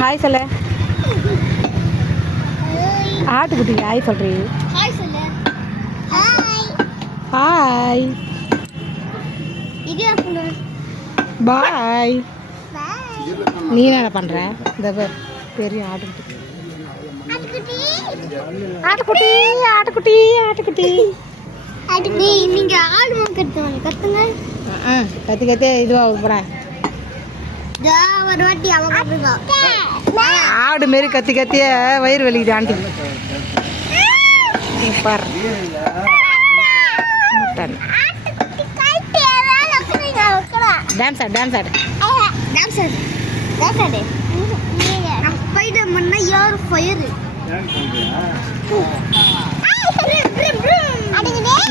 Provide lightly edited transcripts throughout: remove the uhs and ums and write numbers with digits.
Hi சொல்ல. ஆட்டுக்குட்டி hi சொல்றீ. Hi சொல்லு. ஹாய். ஹாய். இது என்ன? பாய். பாய். நீ என்ன பண்ற? இந்த பெரிய ஆட்டுக்குட்டி. ஆட்டுக்குட்டி. ஆட்டுக்குட்டி ஆட்டுக்குட்டி ஆட்டுக்குட்டி. ஆட்டுக்குட்டி நீங்க ஆடு கத்துங்க கத்துங்க. கத்தி கத்தி இதுவாக போகிறேன். ஒரு வாட்டி அவங்க ஆடு மாரி கத்தி கத்திய வயிறு வலிக்குது ஆண்டி. பாரு டான்ஸ் ஆடு டான்ஸ் ஆடு டான்ஸ் ஆடு டான்ஸ் ஆடு. நம்ம ஸ்பைடர் மண்ணா யார் ஃபயர்.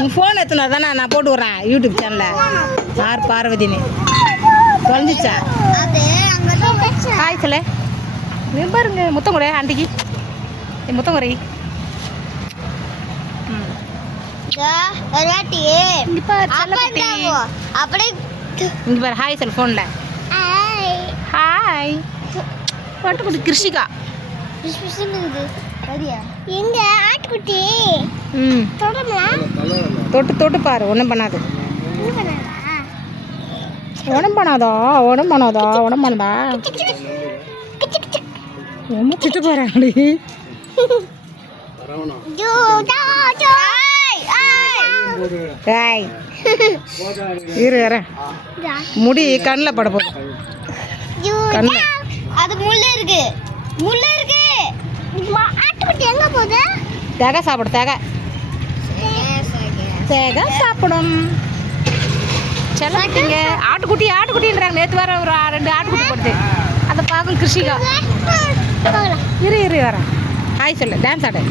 உன் ஃபோன் எத்தனை தானே நான் போட்டு விட்றேன் யூடியூப் சேனலில். யார் பார்வதினு தொலைஞ்சிச்சா? அது அங்கே ஹாய் சொல்ல. பாருங்க முத்தம் கூட ஆண்டிக்கு முத்தம் குறை. ஒரு வாட்டி அப்படியே இங்கே பாரு ஹாய் சொல் ஃபோனில். ஹாய் ஆட்டுக்குட்டி கிருஷிகா. எங்க ஆட்டுக்குட்டி தொட்டு தொட்டு பாரு. ஒன்றும் பண்ணாது. ஒன்றும் பண்ணாதா ஒன்றும் பண்ணாதா ஒன்றும் பண்ணதா ரொம்ப திட்டு போகிறாங்கடி. ஏய் இரு வரேன். முடி கண்ணில் பட போகுது. கண்ணில் அது முள்ளு இருக்கு முள்ளு இருக்கு. ஆட்டுக்குட்டி எங்க போகுது? தேக சாப்பிடும். தேக தேக சாப்பிடும். செல்லாட்டிங்க ஆட்டுக்குட்டி ஆட்டுக்குட்டின்றாங்க. நேற்று வர ஒரு 2 ஆட்டுக்குட்டி போட்டு அதை பார்க்கும் கிருஷிகா. இரு இரு வரேன். ஹாய் சொல்லு டான்ஸ் ஆடு.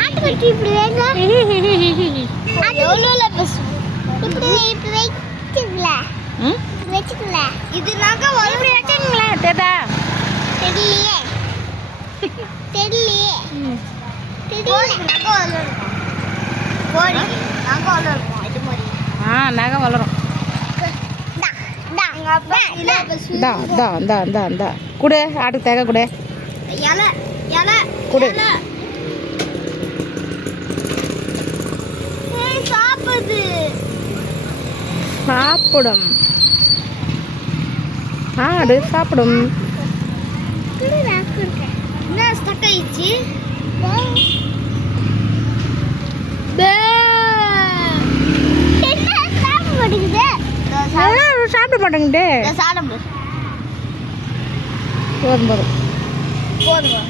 ஆட்டுக்குட்டி இப்படி வேங்க இப்படி இப்படி வச்சுக்கல வச்சுக்கல. இது நாங்க இப்படி வச்சுங்களா? தேதா தெரியலையே தெரியலையே நகை வளரும். கொடு ஆட்டுக்கு தேக கொடு கொடு. சாப்பிடும் ஆடு சாப்பிடும். சாப்பிட மாட்டேங்குது. சாப்பிட போதும் போதும். போதும்